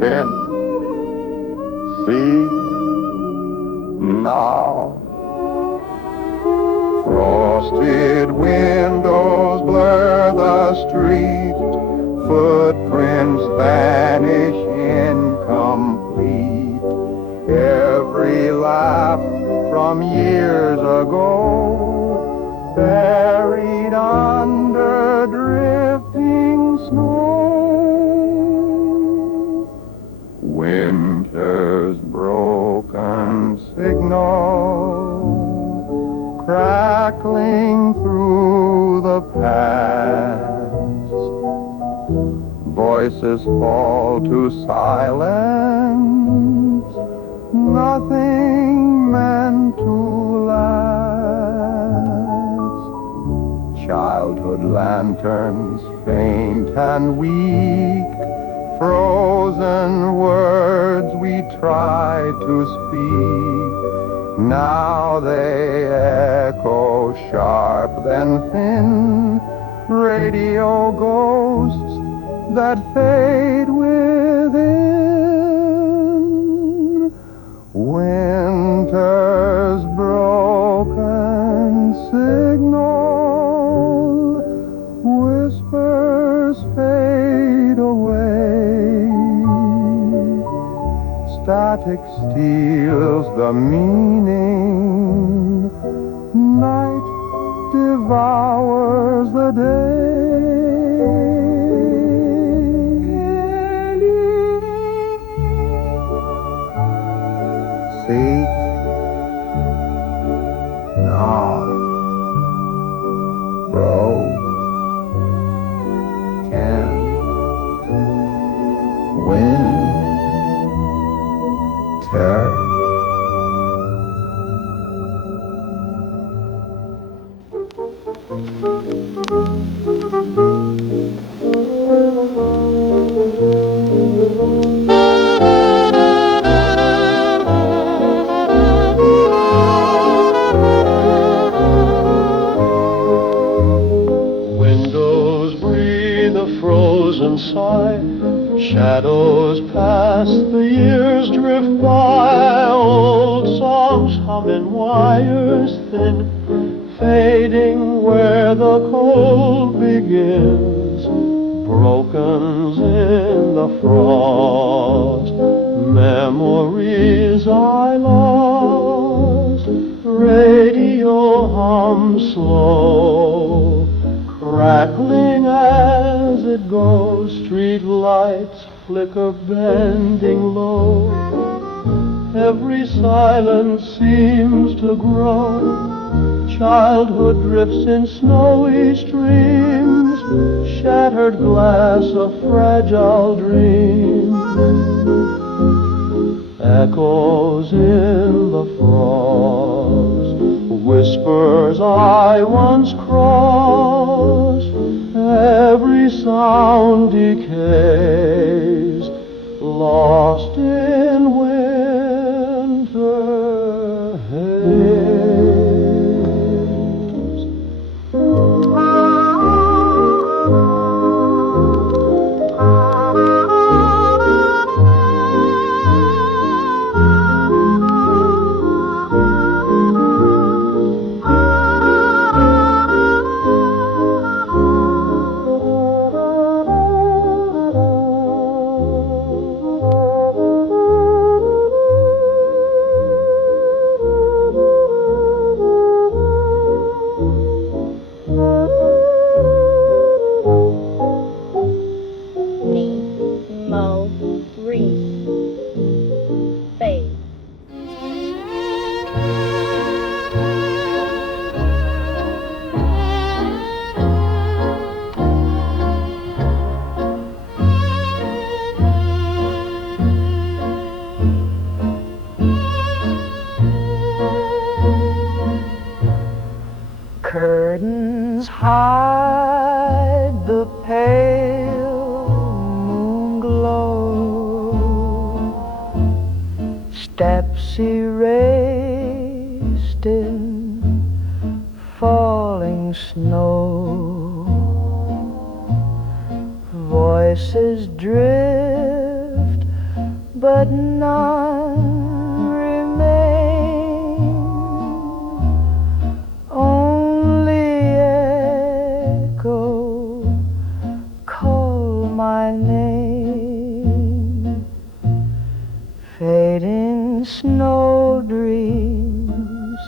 can see now. Frosted windows blur the street, footprints vanish incomplete. Every laugh from years ago, buried under drifting snow. Winter's broken signal, crackling through the past. Voices fall to silence, nothing meant to last. Childhood lanterns faint and weak, frozen words we tried to speak. Now they echo sharp then thin, radio ghosts that fade within. Winter's broken signal, whispers fade away. Static steals the meaning, night devours the day. See? Now, broken winter. Windows breathe a frozen sigh, shadows pass, the years drift by, old songs hum in wires thin, fading where the cold begins, brokens in the frost, memories I lost, radio hums slow, crackling as it goes, street lights flicker bending low, every silence seems to grow, childhood drifts in snowy streams, shattered glass a fragile dream, echoes in the frost, whispers I once crossed, every sound decays, lost in winter haze. Curtains hide the pale moon glow, steps erased in falling snow, voices drift but none remain. Only echo call my name. Fading snow dreams,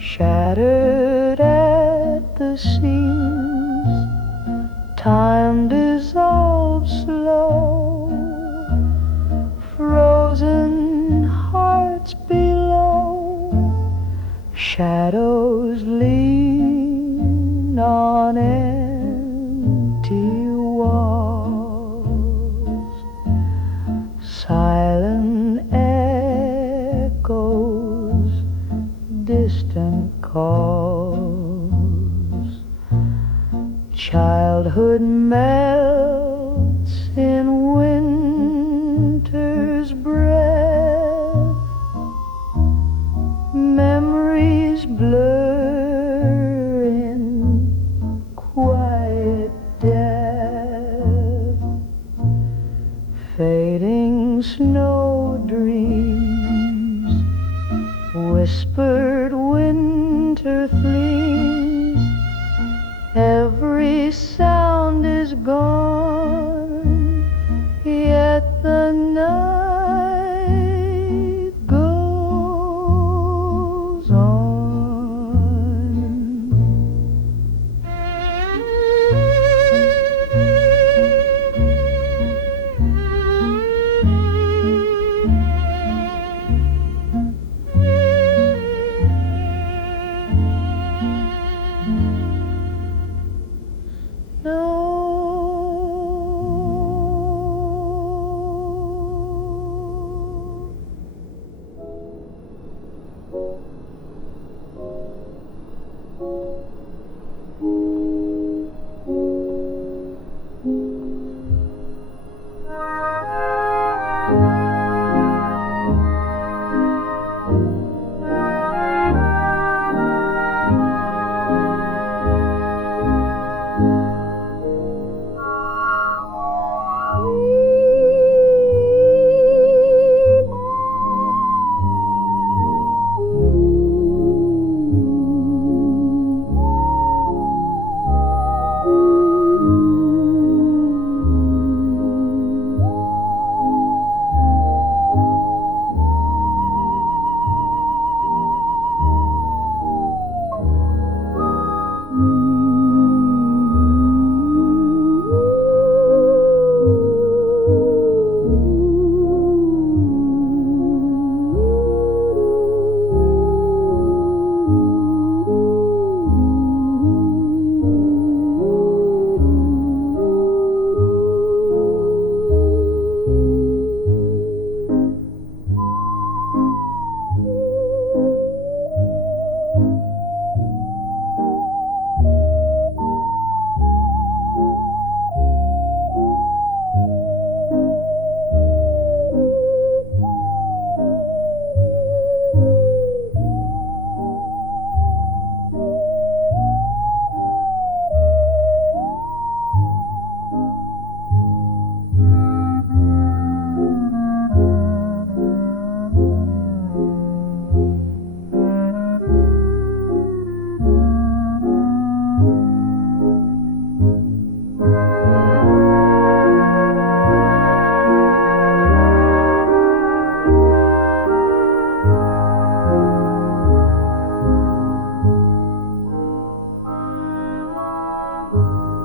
shattered at the seams. Time dissolves slow, frozen hearts below. Shadows lean on empty walls. Silent echoes, distant calls. Childhood melts in winter's breath. Memories blur in quiet death. Fading snow dreams, whispered winter themes. Every sound is gone, yet the night goes on.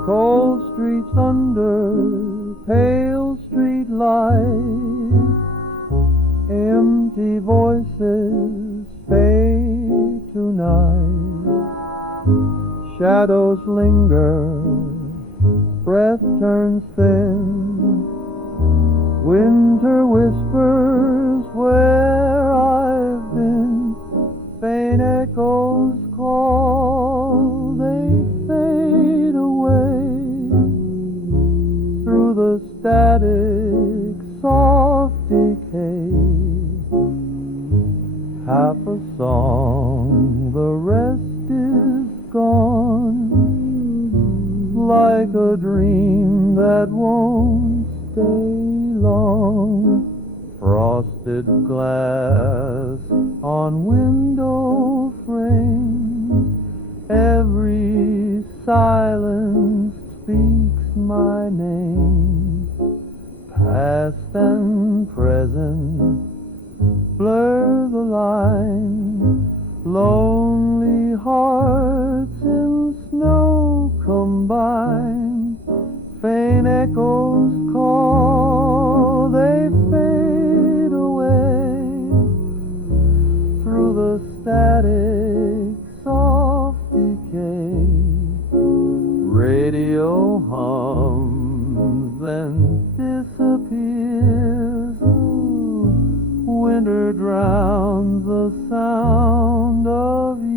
Cold streets under pale street light, empty voices fade tonight. Shadows linger, breath turns thin. Winter whispers where I've been. Faint echoes call, they fade away. Through the static, soft decay. Half a song, the rest is gone. Like a dream that won't stay long. frosted glass on window frames. Every silence speaks my name. Past and present blur the line. Lonely hearts in snow combine. Faint echoes call, they fade away. Through the static soft decay, radio hums then disappears. Winter drowns the sound of years.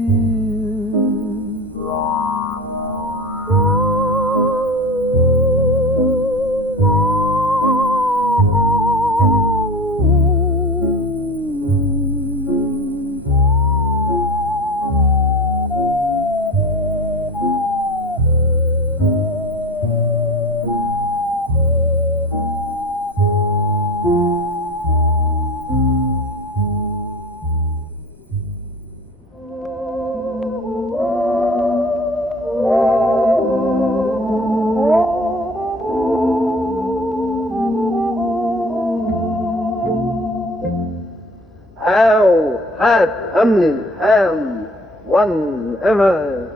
Hamlin, Ham, one ever.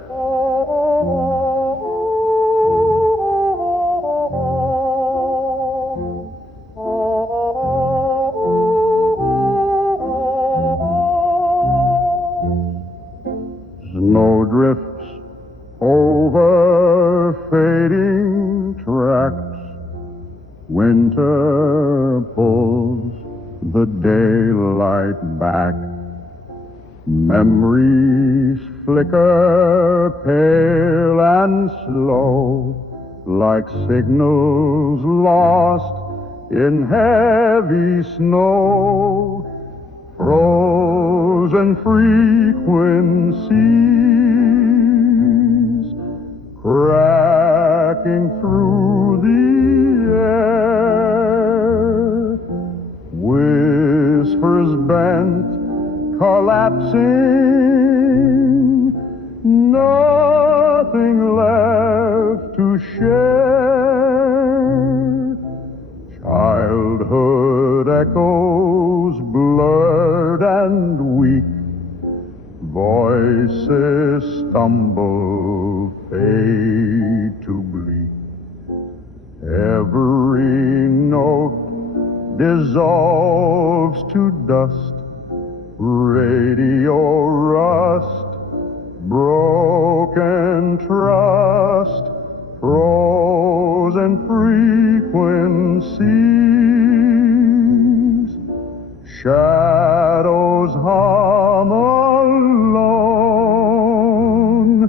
Snow drifts over fading tracks. Winter pulls the daylight back. Memories flicker pale and slow, like signals lost in heavy snow. Frozen frequencies cracking through the air. Whispers bent, collapsing, nothing left to share. Childhood echoes blurred and weak, voices stumble, fade to bleak. Every note dissolves to dust. Radio rust, broken trust, frozen frequencies, shadows hum alone,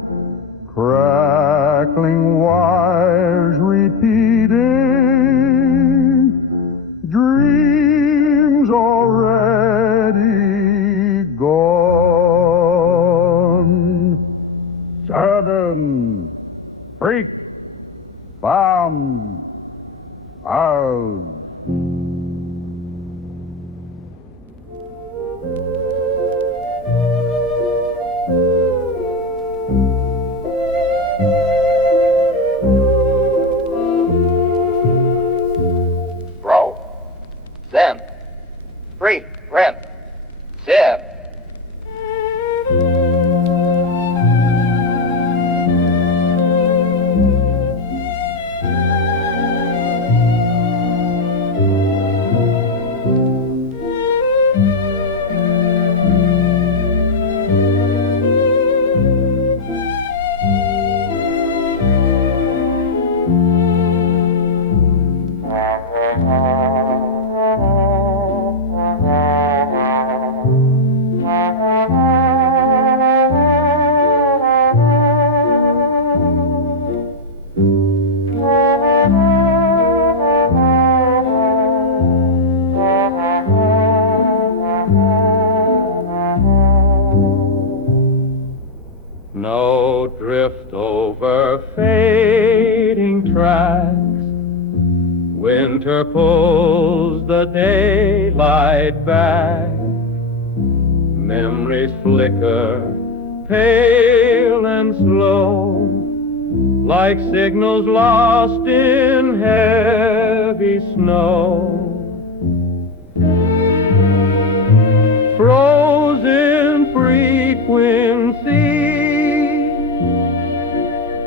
crackling wires repeating, dreams already gone. Southern freak bomb out. Bro, them, free, rem, zip. No drift over fading tracks. Winter pulls the day daylight back. Memories flicker, pale and slow, like signals lost in heavy snow. Frozen frequency,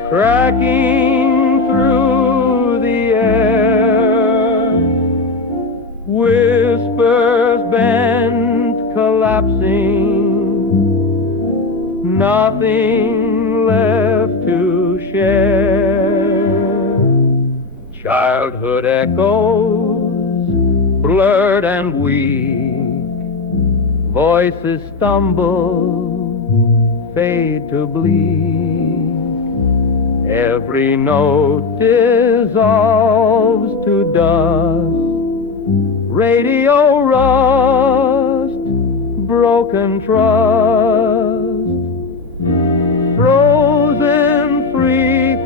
cracking through the air, whispers bent, collapsing, nothing left to share. Childhood echoes, blurred and weak, voices stumble, fade to bleak. Every note dissolves to dust, radio rust, broken trust, frozen frequency,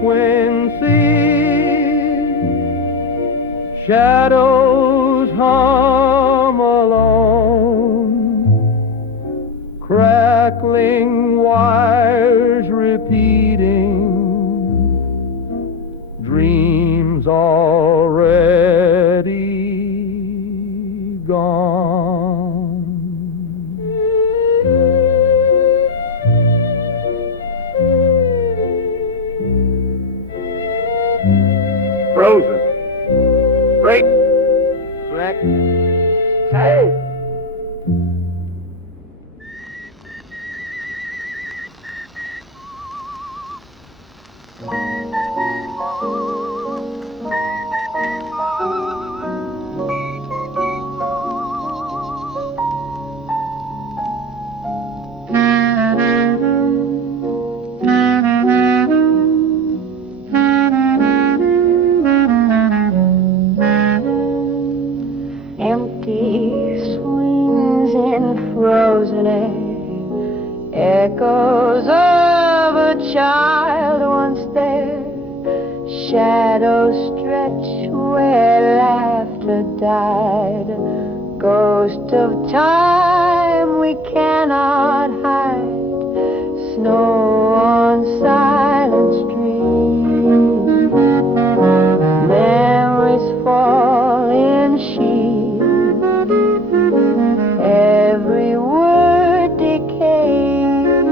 shadows hum alone, crackling wires repeating, dreams already gone. Frozen. Break. Crack. Hey! Empty swings in frozen air, echoes of a child once there, shadows stretch where laughter died, ghost of time we cannot hide, snow on silent streets, memories fall in sheets, every word decayed,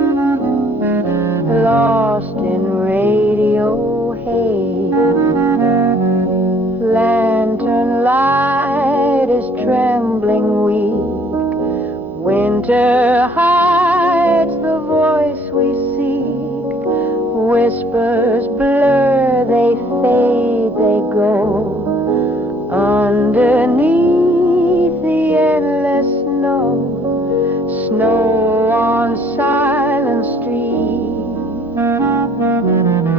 lost in radio haze. Lantern light is trembling weak, winter hides the voice we seek, whispers blur, they fade, they go, underneath the endless snow, snow on silent street,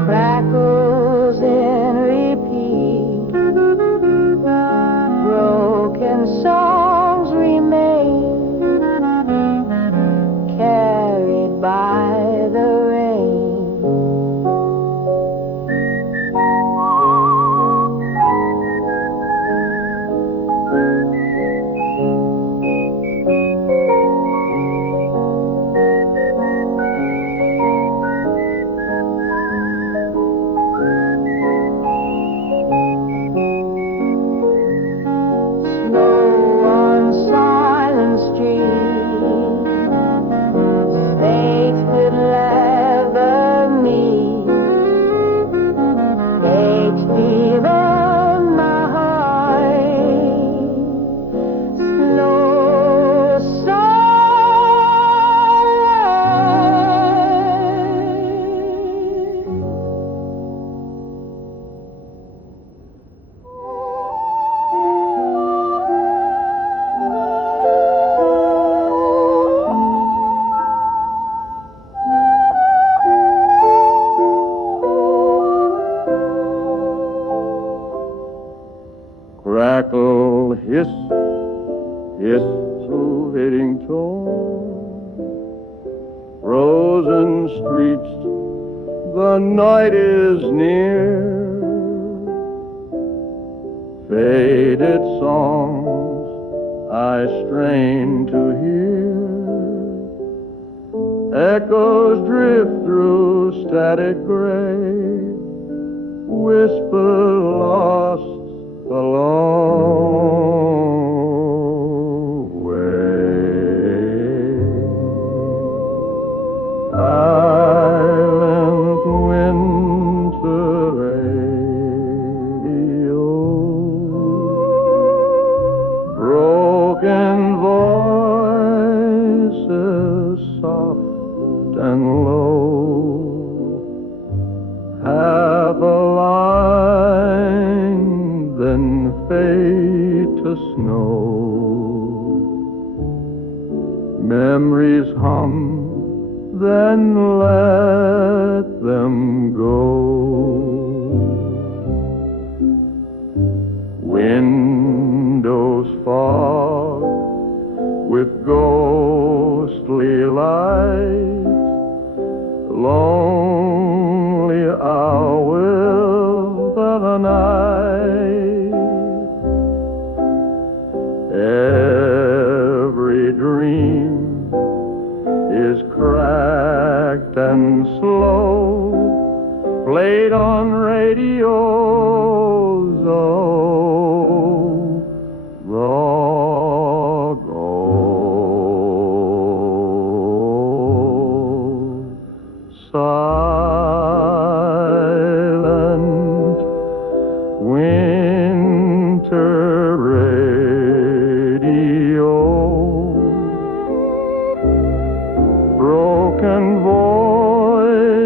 crackles in repeat, broken songs remain, carried by the rain. Crackle, hiss, hiss, hitting tone. Frozen streets, the night is near. Faded songs I I strain to hear, echoes drift through static gray, whisper lost along way. Silent winter radio, broken voices soft and low, half a line, then fade to snow. Memories hum, then let them go. Windows fog with ghostly light, lonely hours of the night. Every dream is cracked and slow, played on radios of the gold. Silent winter radio, broken voices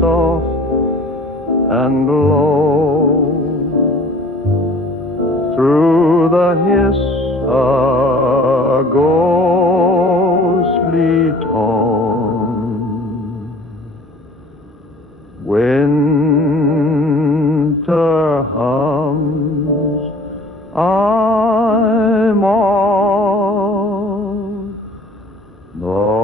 soft and low, through the hiss a ghostly tone. Winter hums, I'm on the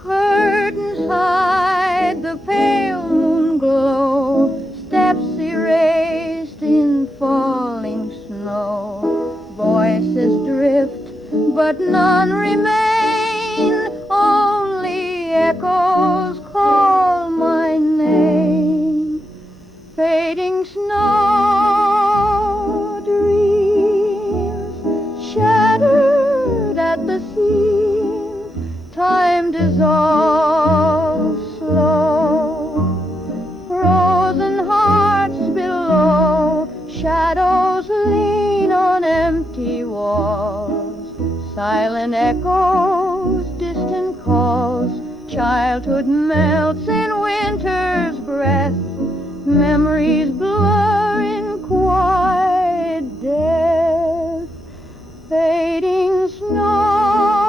Curtains hide the pale moon glow, steps erased in falling snow. Voices drift, but none remain, only echoes call my name. Fading snow dreams, shattered at the seams, time dissolves slow. Frozen hearts below, shadows lean on empty walls. Silent echoes, distant calls, childhood melts in winter's breath. Memories blur in quiet death. Fading snow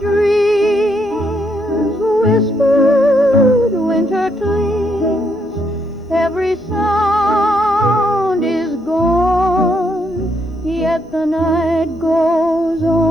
dreams, whispered winter dreams. Every sound is gone, yet the night goes on.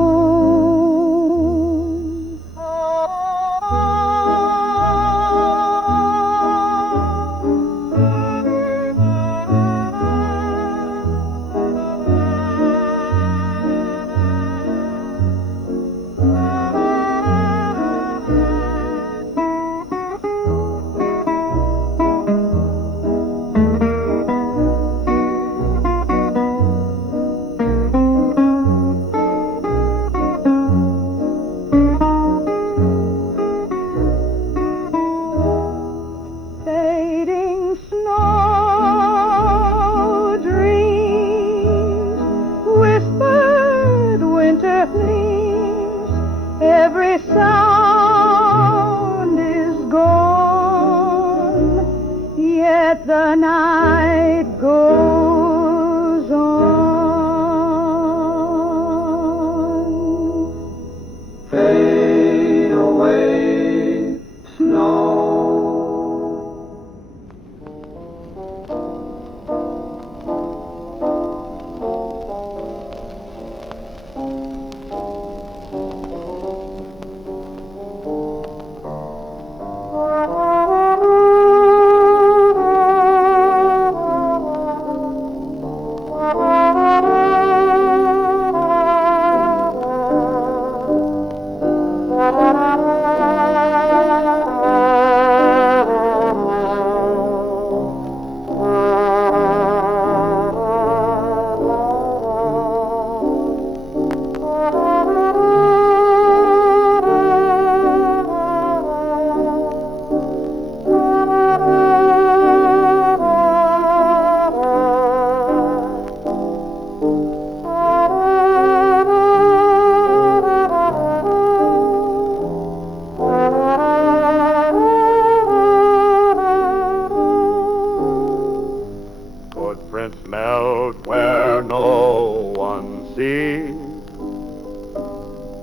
footprints melt where no one sees.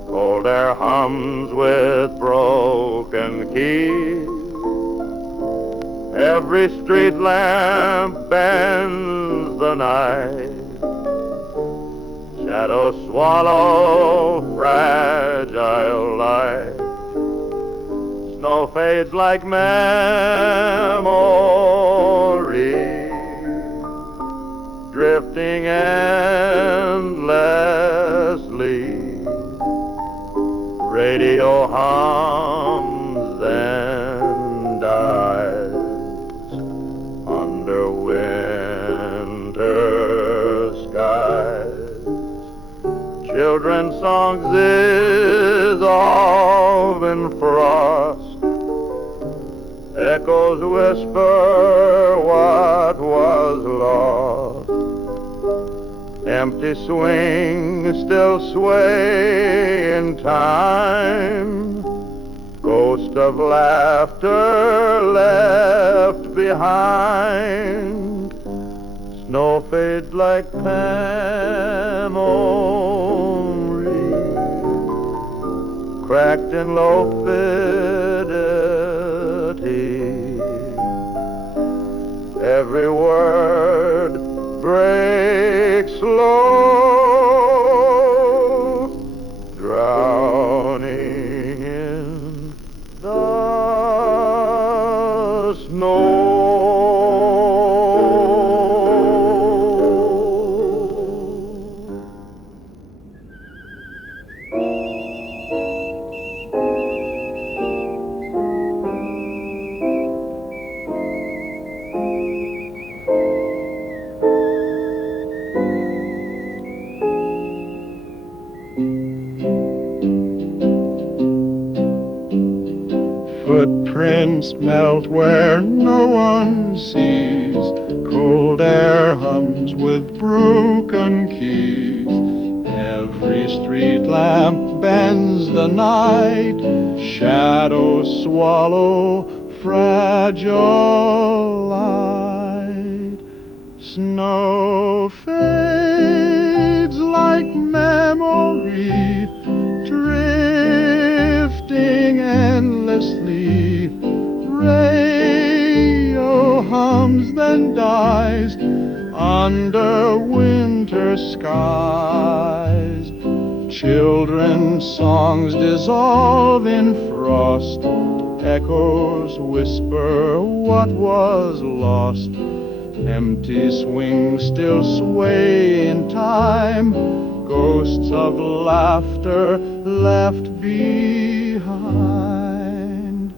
Cold air hums with broken keys. Every street lamp bends the night. Shadows swallow fragile light. Snow fades like memory, drifting endlessly. Radio hums and dies under winter skies. Children's songs dissolve in frost. Echoes whisper what was lost. Empty swings still sway in time. Ghost of laughter left behind. Snow fades like memory, cracked in low fidelity. Every word breaks slow, drowning in the snow. Footprints melt where no one sees. Cold air hums with broken keys. Every street lamp bends the night. Shadows swallow fragile light. Snow fades like memory, drifting endlessly. Radio hums then dies under winter skies. Children's songs dissolve in frost. Echoes whisper what was lost. Empty swings still sway in time. Ghosts of laughter left behind.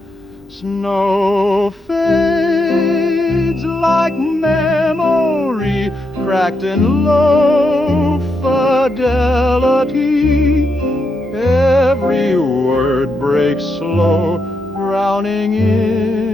Snow fades like memory, cracked in low fidelity. Every word breaks slow, drowning in